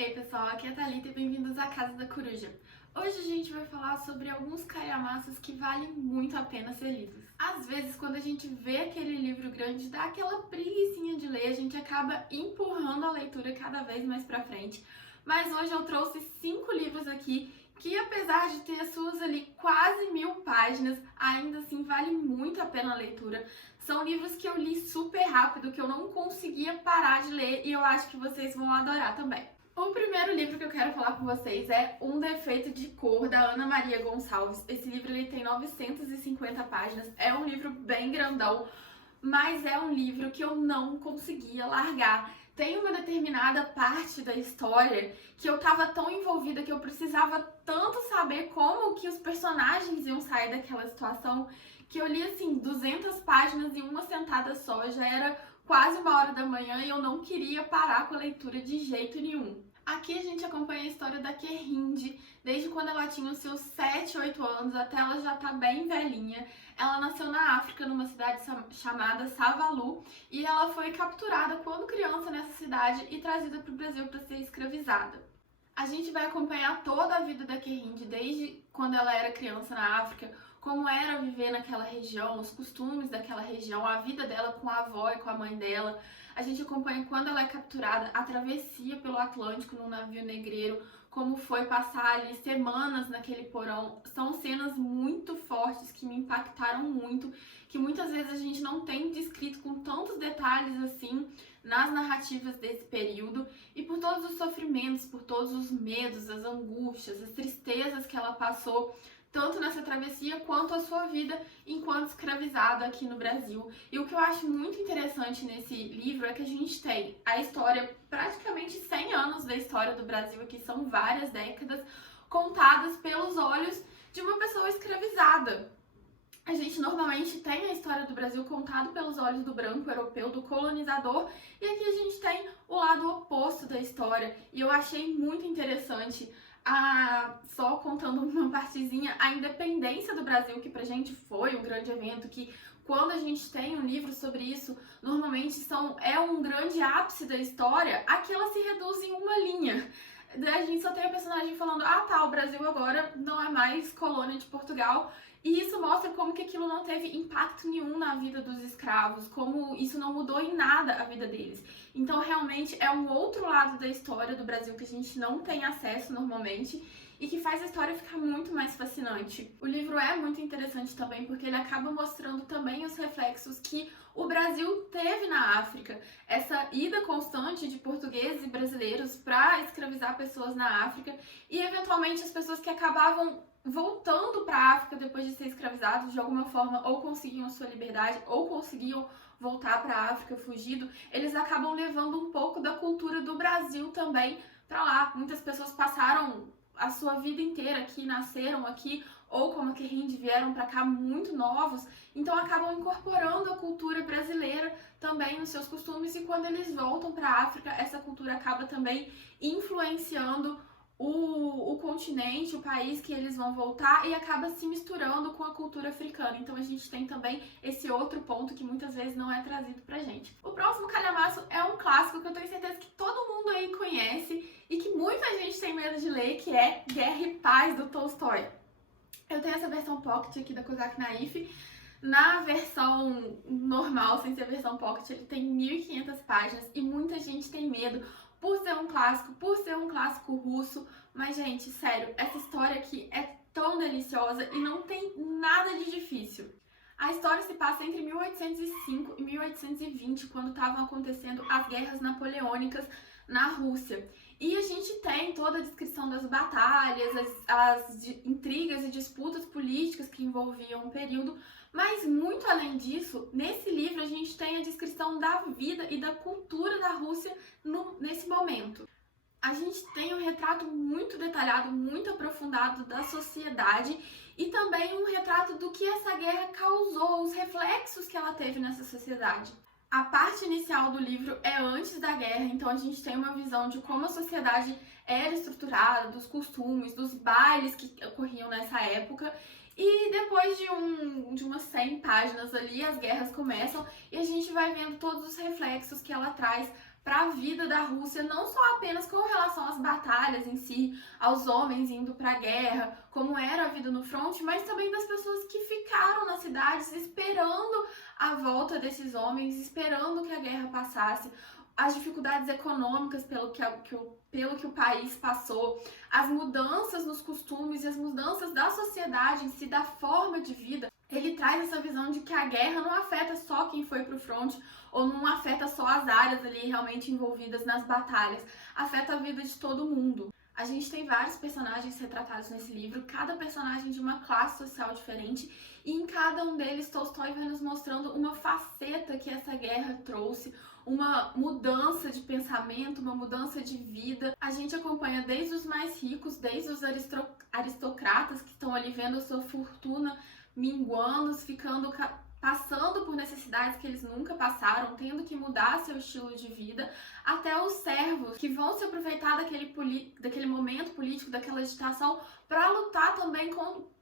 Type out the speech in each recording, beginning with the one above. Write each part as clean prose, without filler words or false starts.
Ei pessoal, aqui é a Thalita e bem-vindos à Casa da Coruja. Hoje a gente vai falar sobre alguns calhamaços que valem muito a pena ser lidos. Às vezes, quando a gente vê aquele livro grande, dá aquela preguicinha de ler, a gente acaba empurrando a leitura cada vez mais pra frente. Mas hoje eu trouxe 5 livros aqui que, apesar de ter as suas ali quase 1000 páginas, ainda assim vale muito a pena a leitura. São livros que eu li super rápido, que eu não conseguia parar de ler e eu acho que vocês vão adorar também. O primeiro livro que eu quero falar com vocês é Um Defeito de Cor, da Ana Maria Gonçalves. Esse livro ele tem 950 páginas, é um livro bem grandão, mas é um livro que eu não conseguia largar. Tem uma determinada parte da história que eu tava tão envolvida, que eu precisava tanto saber como que os personagens iam sair daquela situação, que eu li assim 200 páginas em uma sentada só, já era quase 1 hora da manhã e eu não queria parar com a leitura de jeito nenhum. Aqui a gente acompanha a história da Querinde, desde quando ela tinha os seus 7, 8 anos até ela já tá bem velhinha. Ela nasceu na África, numa cidade chamada Savalu, e ela foi capturada quando criança nessa cidade e trazida para o Brasil para ser escravizada. A gente vai acompanhar toda a vida da Querinde, desde quando ela era criança na África, como era viver naquela região, os costumes daquela região, a vida dela com a avó e com a mãe dela. A gente acompanha quando ela é capturada, a travessia pelo Atlântico num navio negreiro, como foi passar ali semanas naquele porão. São cenas muito fortes que me impactaram muito, que muitas vezes a gente não tem descrito com tantos detalhes assim nas narrativas desse período, e por todos os sofrimentos, por todos os medos, as angústias, as tristezas que ela passou, tanto nessa travessia quanto a sua vida enquanto escravizada aqui no Brasil. E o que eu acho muito interessante nesse livro é que a gente tem a história, praticamente 100 anos da história do Brasil, aqui são várias décadas, contadas pelos olhos de uma pessoa escravizada. A gente normalmente tem a história do Brasil contada pelos olhos do branco europeu, do colonizador, e aqui a gente tem o lado oposto da história. E eu achei muito interessante, só contando uma partezinha, a independência do Brasil, que pra gente foi um grande evento, que quando a gente tem um livro sobre isso, normalmente é um grande ápice da história, aqui ela se reduz em uma linha. A gente só tem a personagem falando, o Brasil agora não é mais colônia de Portugal, e isso mostra como que aquilo não teve impacto nenhum na vida dos escravos, como isso não mudou em nada a vida deles. Então, realmente, é um outro lado da história do Brasil que a gente não tem acesso normalmente e que faz a história ficar muito mais fascinante. O livro é muito interessante também porque ele acaba mostrando também os reflexos que o Brasil teve na África. Essa ida constante de portugueses e brasileiros para escravizar pessoas na África e, eventualmente, as pessoas que acabavam voltando para a África depois de ser escravizados, de alguma forma, ou conseguiam sua liberdade, ou conseguiam voltar para a África fugido, eles acabam levando um pouco da cultura do Brasil também para lá. Muitas pessoas passaram a sua vida inteira aqui, nasceram aqui, ou como a Querinde, vieram para cá muito novos, então acabam incorporando a cultura brasileira também nos seus costumes, e quando eles voltam para a África, essa cultura acaba também influenciando o continente, o país que eles vão voltar, e acaba se misturando com a cultura africana. Então a gente tem também esse outro ponto que muitas vezes não é trazido pra gente. O próximo calhamaço é um clássico que eu tenho certeza que todo mundo aí conhece e que muita gente tem medo de ler, que é Guerra e Paz, do Tolstói. Eu tenho essa versão pocket aqui da Kozak Naif. Na versão normal, sem ser a versão pocket, ele tem 1500 páginas e muita gente tem medo por ser um clássico russo, mas gente, sério, essa história aqui é tão deliciosa e não tem nada de difícil. A história se passa entre 1805 e 1820, quando estavam acontecendo as guerras napoleônicas na Rússia. E a gente tem toda a descrição das batalhas, as intrigas e disputas políticas que envolviam o período, mas muito além disso, nesse livro a gente tem a descrição da vida e da cultura da Rússia nesse momento. A gente tem um retrato muito detalhado, muito aprofundado da sociedade e também um retrato do que essa guerra causou, os reflexos que ela teve nessa sociedade. A parte inicial do livro é antes da guerra, então a gente tem uma visão de como a sociedade era estruturada, dos costumes, dos bailes que ocorriam nessa época. E depois de umas 100 páginas ali, as guerras começam e a gente vai vendo todos os reflexos que ela traz para a vida da Rússia, não só apenas com relação às batalhas em si, aos homens indo para a guerra, como era a vida no fronte, mas também das pessoas que ficaram nas cidades esperando a volta desses homens, esperando que a guerra passasse, as dificuldades econômicas pelo que o país passou, as mudanças nos costumes e as mudanças da sociedade em si, da forma de vida. Ele traz essa visão de que a guerra não afeta só quem foi pro fronte, ou não afeta só as áreas ali realmente envolvidas nas batalhas, afeta a vida de todo mundo. A gente tem vários personagens retratados nesse livro, cada personagem de uma classe social diferente, e em cada um deles Tolstói vai nos mostrando uma faceta que essa guerra trouxe, uma mudança de pensamento, uma mudança de vida. A gente acompanha desde os mais ricos, desde os aristocratas que estão ali vendo a sua fortuna minguando, passando por necessidades que eles nunca passaram, tendo que mudar seu estilo de vida, até os servos que vão se aproveitar daquele momento político, daquela agitação, para lutar também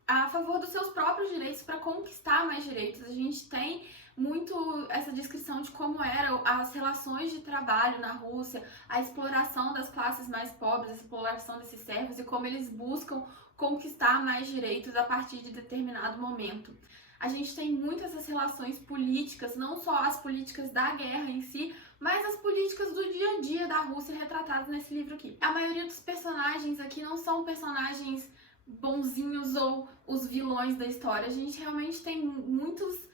a favor dos seus próprios direitos, para conquistar mais direitos. A gente tem muito essa descrição de como eram as relações de trabalho na Rússia, a exploração das classes mais pobres, a exploração desses servos e como eles buscam conquistar mais direitos a partir de determinado momento. A gente tem muitas essas relações políticas, não só as políticas da guerra em si, mas as políticas do dia a dia da Rússia retratadas nesse livro aqui. A maioria dos personagens aqui não são personagens bonzinhos ou os vilões da história. A gente realmente tem muitas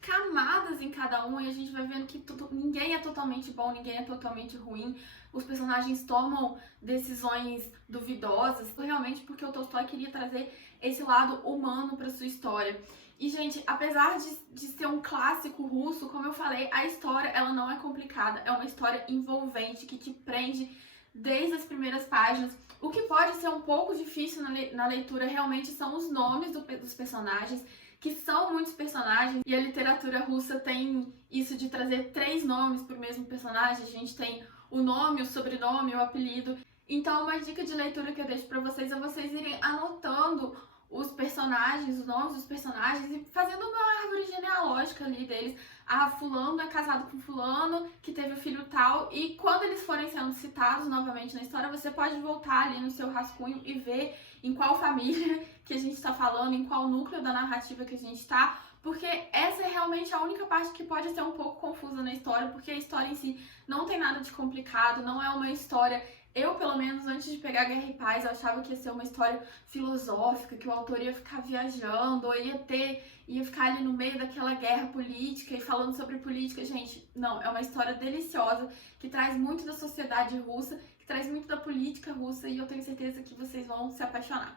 camadas em cada um e a gente vai vendo que ninguém é totalmente bom, ninguém é totalmente ruim. Os personagens tomam decisões duvidosas, realmente porque o Tolstói queria trazer esse lado humano para sua história. E, gente, apesar de ser um clássico russo, como eu falei, a história ela não é complicada, é uma história envolvente que te prende desde as primeiras páginas. O que pode ser um pouco difícil na leitura realmente são os nomes dos personagens, que são muitos personagens, e a literatura russa tem isso de trazer 3 nomes para o mesmo personagem. A gente tem o nome, o sobrenome, o apelido. Então, uma dica de leitura que eu deixo para vocês é vocês irem anotando os personagens, os nomes dos personagens e fazendo uma árvore genealógica ali deles. Ah, fulano é casado com fulano, que teve o filho tal, e quando eles forem sendo citados novamente na história, você pode voltar ali no seu rascunho e ver em qual família que a gente está falando, em qual núcleo da narrativa que a gente está, porque essa é realmente a única parte que pode ser um pouco confusa na história, porque a história em si não tem nada de complicado, não é uma história. Eu, pelo menos, antes de pegar Guerra e Paz, eu achava que ia ser uma história filosófica, que o autor ia ficar viajando, ou ia ficar ali no meio daquela guerra política e falando sobre política. Gente, não, é uma história deliciosa, que traz muito da sociedade russa, que traz muito da política russa, e eu tenho certeza que vocês vão se apaixonar.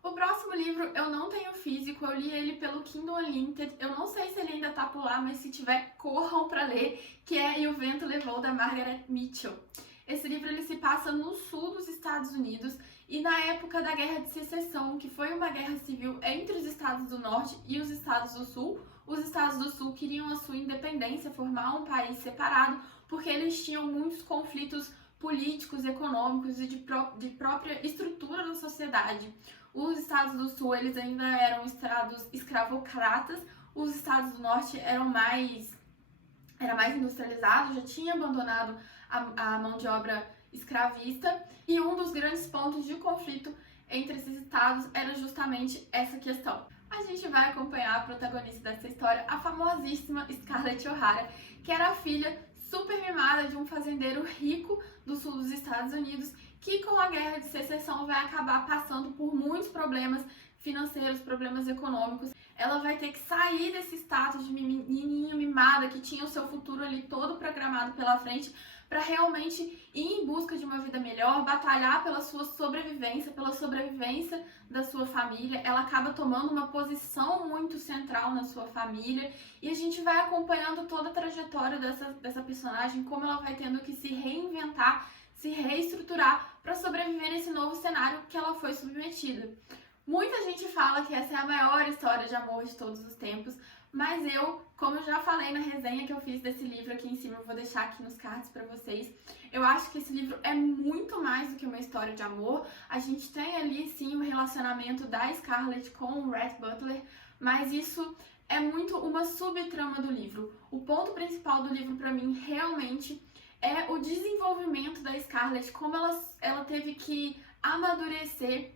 O próximo livro eu não tenho físico, eu li ele pelo Kindle Unlimited, eu não sei se ele ainda tá por lá, mas se tiver, corram pra ler, que é E o Vento Levou, da Margaret Mitchell. Esse livro ele se passa no sul dos Estados Unidos e na época da Guerra de Secessão, que foi uma guerra civil entre os estados do norte e os estados do sul. Os estados do sul queriam a sua independência, formar um país separado, porque eles tinham muitos conflitos políticos, econômicos e de própria estrutura da sociedade. Os estados do sul eles ainda eram estados escravocratas, os estados do norte era mais industrializado, já tinha abandonado a mão de obra escravista, e um dos grandes pontos de conflito entre esses estados era justamente essa questão. A gente vai acompanhar a protagonista dessa história, a famosíssima Scarlett O'Hara, que era a filha super mimada de um fazendeiro rico do sul dos Estados Unidos, que com a Guerra de Secessão vai acabar passando por muitos problemas financeiros, problemas econômicos. Ela vai ter que sair desse status de menininha mimada que tinha o seu futuro ali todo programado pela frente para realmente ir em busca de uma vida melhor, batalhar pela sua sobrevivência, pela sobrevivência da sua família. Ela acaba tomando uma posição muito central na sua família e a gente vai acompanhando toda a trajetória dessa personagem, como ela vai tendo que se reinventar, se reestruturar para sobreviver nesse novo cenário que ela foi submetida. Muita gente fala que essa é a maior história de amor de todos os tempos, mas eu, como eu já falei na resenha que eu fiz desse livro aqui em cima, eu vou deixar aqui nos cards pra vocês, eu acho que esse livro é muito mais do que uma história de amor. A gente tem ali, sim, o relacionamento da Scarlett com o Rhett Butler, mas isso é muito uma subtrama do livro. O ponto principal do livro, pra mim, realmente é o desenvolvimento da Scarlett, como ela teve que amadurecer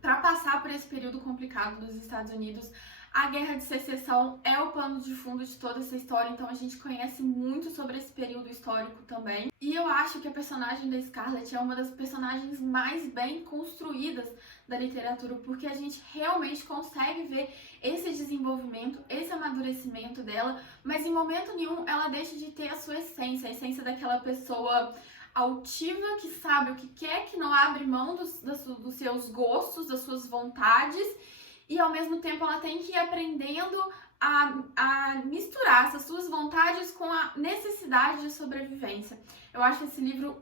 para passar por esse período complicado dos Estados Unidos. A Guerra de Secessão é o pano de fundo de toda essa história, então a gente conhece muito sobre esse período histórico também. E eu acho que a personagem da Scarlett é uma das personagens mais bem construídas da literatura, porque a gente realmente consegue ver esse desenvolvimento, esse amadurecimento dela, mas em momento nenhum ela deixa de ter a sua essência, a essência daquela pessoa altiva, que sabe o que quer, que não abre mão dos seus gostos, das suas vontades, e ao mesmo tempo ela tem que ir aprendendo a misturar essas suas vontades com a necessidade de sobrevivência. Eu acho esse livro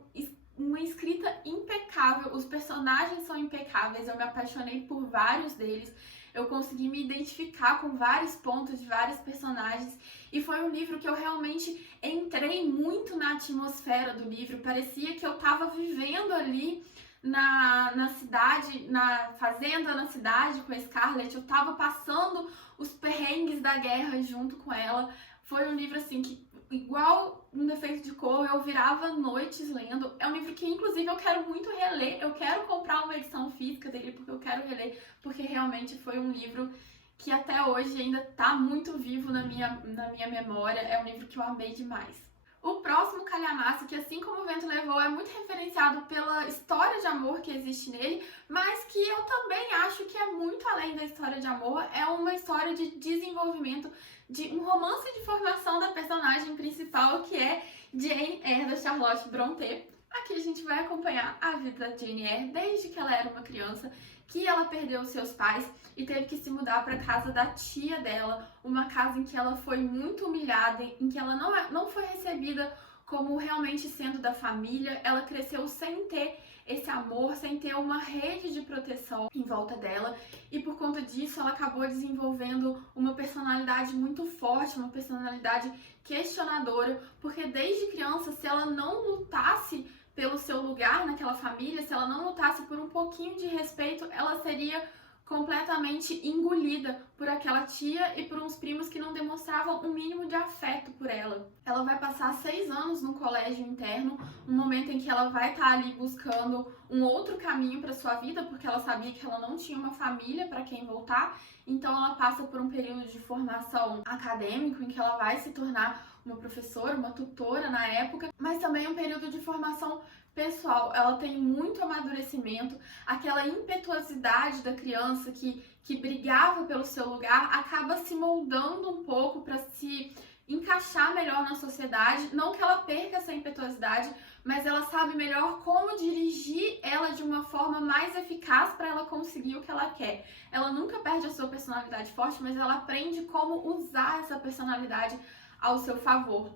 uma escrita impecável, os personagens são impecáveis, eu me apaixonei por vários deles, eu consegui me identificar com vários pontos de vários personagens, e foi um livro que eu realmente entrei muito na atmosfera do livro, parecia que eu estava vivendo ali na cidade, na fazenda, na cidade com a Scarlett, eu tava passando os perrengues da guerra junto com ela. Foi um livro assim que, igual Um Defeito de Cor, eu virava noites lendo. É um livro que inclusive eu quero muito reler, eu quero comprar uma edição física dele porque eu quero reler, porque realmente foi um livro que até hoje ainda tá muito vivo na minha memória. É um livro que eu amei demais. O próximo calhamaço, que assim como O Vento Levou, é muito referenciado pela história de amor que existe nele, mas que eu também acho que é muito além da história de amor, é uma história de desenvolvimento, de um romance de formação da personagem principal, que é Jane Eyre, da Charlotte Brontë. Aqui a gente vai acompanhar a vida da Jane Eyre desde que ela era uma criança, que ela perdeu seus pais e teve que se mudar para a casa da tia dela, uma casa em que ela foi muito humilhada, em que ela não foi recebida como realmente sendo da família. Ela cresceu sem ter esse amor, sem ter uma rede de proteção em volta dela, e por conta disso ela acabou desenvolvendo uma personalidade muito forte, uma personalidade questionadora, porque desde criança, se ela não lutasse pelo seu lugar naquela família, se ela não lutasse por um pouquinho de respeito, ela seria completamente engolida por aquela tia e por uns primos que não demonstravam um mínimo de afeto por ela. Ela vai passar 6 anos no colégio interno, um momento em que ela vai estar ali buscando um outro caminho para sua vida, porque ela sabia que ela não tinha uma família para quem voltar. Então ela passa por um período de formação acadêmico em que ela vai se tornar uma professora, uma tutora na época, mas também um período de formação pessoal. Ela tem muito amadurecimento, aquela impetuosidade da criança que brigava pelo seu lugar acaba se moldando um pouco para se encaixar melhor na sociedade. Não que ela perca essa impetuosidade, mas ela sabe melhor como dirigir ela de uma forma mais eficaz para ela conseguir o que ela quer. Ela nunca perde a sua personalidade forte, mas ela aprende como usar essa personalidade ao seu favor.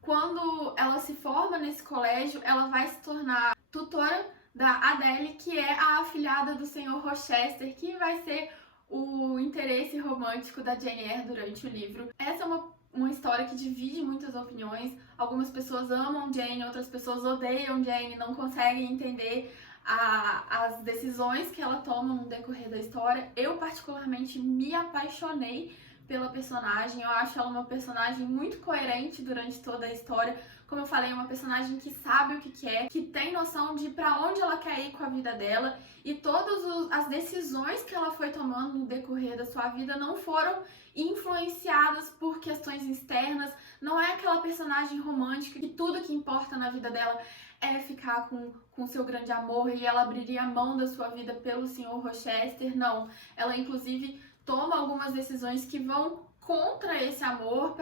Quando ela se forma nesse colégio, ela vai se tornar tutora da Adele, que é a afilhada do Sr. Rochester, que vai ser o interesse romântico da Jane Eyre durante o livro. Essa é uma história que divide muitas opiniões. Algumas pessoas amam Jane, outras pessoas odeiam Jane, não conseguem entender as decisões que ela toma no decorrer da história. Eu particularmente me apaixonei pela personagem, eu acho ela uma personagem muito coerente durante toda a história. Como eu falei, é uma personagem que sabe o que quer, que tem noção de para onde ela quer ir com a vida dela, e todas as decisões que ela foi tomando no decorrer da sua vida não foram influenciadas por questões externas. Não é aquela personagem romântica que tudo que importa na vida dela é ficar com seu grande amor e ela abriria a mão da sua vida pelo Sr. Rochester. Não, ela inclusive toma algumas decisões que vão contra esse amor,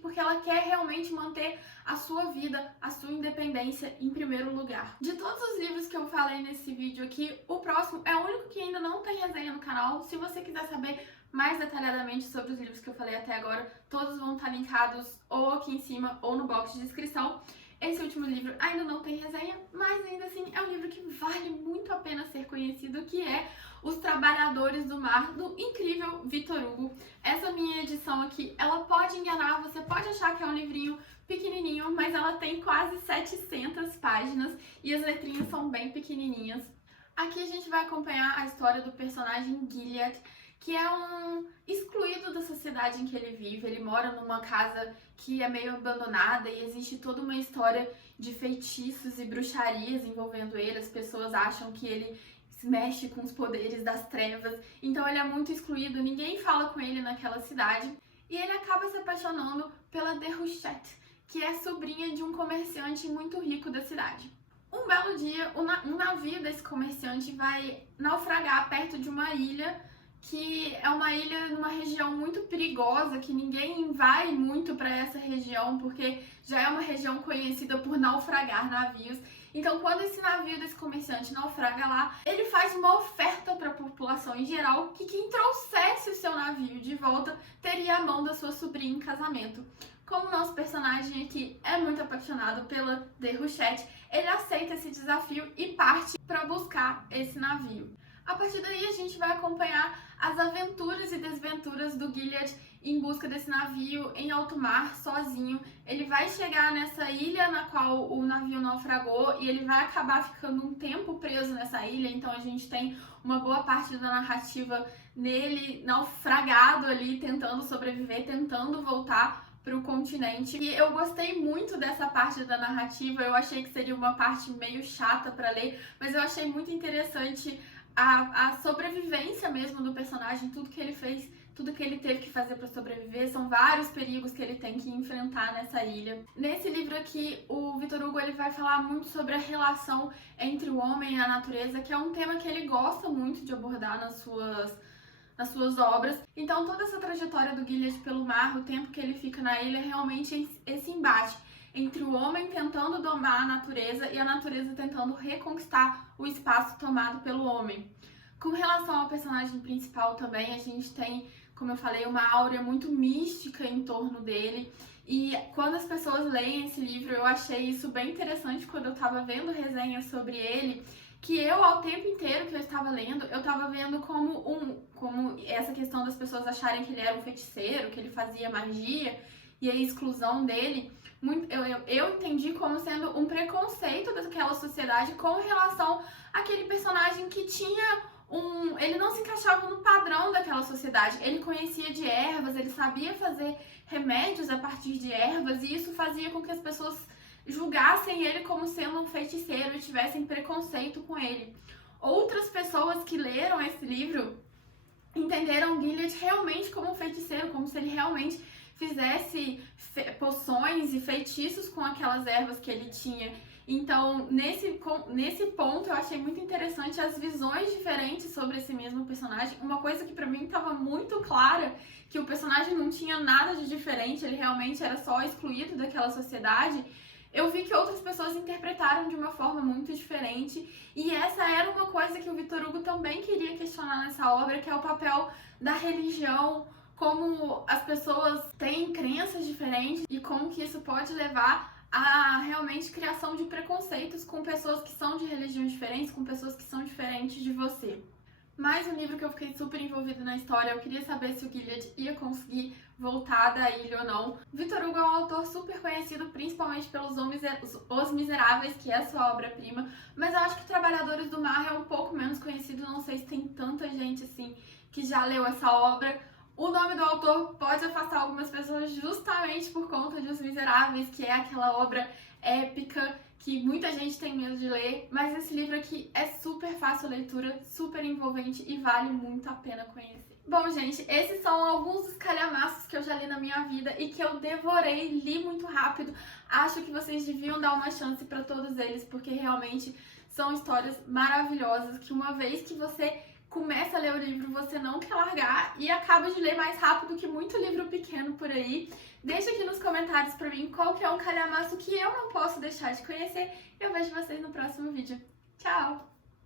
porque ela quer realmente manter a sua vida, a sua independência em primeiro lugar. De todos os livros que eu falei nesse vídeo aqui, o próximo é o único que ainda não tem resenha no canal. Se você quiser saber mais detalhadamente sobre os livros que eu falei até agora, todos vão estar linkados ou aqui em cima ou no box de descrição. Esse último livro ainda não tem resenha, mas ainda assim é um livro que vale muito a pena ser conhecido, que é Os Trabalhadores do Mar, do incrível Victor Hugo. Essa minha edição aqui, ela pode enganar, você pode achar que é um livrinho pequenininho, mas ela tem quase 700 páginas e as letrinhas são bem pequenininhas. Aqui a gente vai acompanhar a história do personagem Gilead, que é um excluído da sociedade em que ele vive. Ele mora numa casa que é meio abandonada e existe toda uma história de feitiços e bruxarias envolvendo ele. As pessoas acham que ele mexe com os poderes das trevas, então ele é muito excluído, ninguém fala com ele naquela cidade. E ele acaba se apaixonando pela Déruchette, que é sobrinha de um comerciante muito rico da cidade. Um belo dia, um navio desse comerciante vai naufragar perto de uma ilha, que é uma ilha numa região muito perigosa, que ninguém vai muito para essa região, porque já é uma região conhecida por naufragar navios. Então, quando esse navio desse comerciante naufraga lá, ele faz uma oferta para a população em geral que quem trouxesse o seu navio de volta teria a mão da sua sobrinha em casamento. Como o nosso personagem aqui é muito apaixonado pela Déruchette, ele aceita esse desafio e parte para buscar esse navio. A partir daí a gente vai acompanhar as aventuras e desventuras do Gilead em busca desse navio em alto mar, sozinho. Ele vai chegar nessa ilha na qual o navio naufragou e ele vai acabar ficando um tempo preso nessa ilha, então a gente tem uma boa parte da narrativa nele naufragado ali, tentando sobreviver, tentando voltar para o continente. E eu gostei muito dessa parte da narrativa, eu achei que seria uma parte meio chata para ler, mas eu achei muito interessante a sobrevivência mesmo do personagem, tudo que ele fez, tudo que ele teve que fazer para sobreviver, são vários perigos que ele tem que enfrentar nessa ilha. Nesse livro aqui, o Victor Hugo ele vai falar muito sobre a relação entre o homem e a natureza, que é um tema que ele gosta muito de abordar nas suas obras. Então toda essa trajetória do Gilead pelo mar, o tempo que ele fica na ilha, é realmente esse embate entre o homem tentando domar a natureza e a natureza tentando reconquistar o espaço tomado pelo homem. Com relação ao personagem principal também, a gente tem, como eu falei, uma áurea muito mística em torno dele. E quando as pessoas leem esse livro, eu achei isso bem interessante quando eu estava vendo resenhas sobre ele, que eu, ao tempo inteiro que eu estava lendo, eu estava vendo como essa questão das pessoas acharem que ele era um feiticeiro, que ele fazia magia, e a exclusão dele, eu entendi como sendo um preconceito daquela sociedade com relação àquele personagem que tinha ele não se encaixava no padrão daquela sociedade. Ele conhecia de ervas, ele sabia fazer remédios a partir de ervas, e isso fazia com que as pessoas julgassem ele como sendo um feiticeiro e tivessem preconceito com ele. Outras pessoas que leram esse livro entenderam Gilead realmente como um feiticeiro, como se ele realmente fizesse poções e feitiços com aquelas ervas que ele tinha. Então, nesse ponto, eu achei muito interessante as visões diferentes sobre esse mesmo personagem. Uma coisa que pra mim estava muito clara, que o personagem não tinha nada de diferente, ele realmente era só excluído daquela sociedade. Eu vi que outras pessoas interpretaram de uma forma muito diferente, e essa era uma coisa que o Victor Hugo também queria questionar nessa obra, que é o papel da religião, como as pessoas têm crenças diferentes e como que isso pode levar a realmente criação de preconceitos com pessoas que são de religiões diferentes, com pessoas que são diferentes de você. Mais um livro que eu fiquei super envolvida na história, eu queria saber se o Gilead ia conseguir voltar da ilha ou não. Victor Hugo é um autor super conhecido, principalmente pelos Os Miseráveis, que é a sua obra-prima, mas eu acho que Trabalhadores do Mar é um pouco menos conhecido, não sei se tem tanta gente assim que já leu essa obra. O nome do autor pode afastar algumas pessoas justamente por conta de Os Miseráveis, que é aquela obra épica que muita gente tem medo de ler, mas esse livro aqui é super fácil a leitura, super envolvente e vale muito a pena conhecer. Bom, gente, esses são alguns dos calhamaços que eu já li na minha vida e que eu devorei, li muito rápido. Acho que vocês deviam dar uma chance para todos eles, porque realmente são histórias maravilhosas que uma vez que você começa a ler o livro, você não quer largar e acaba de ler mais rápido que muito livro pequeno por aí. Deixa aqui nos comentários pra mim qual que é um calhamaço que eu não posso deixar de conhecer. Eu vejo vocês no próximo vídeo. Tchau!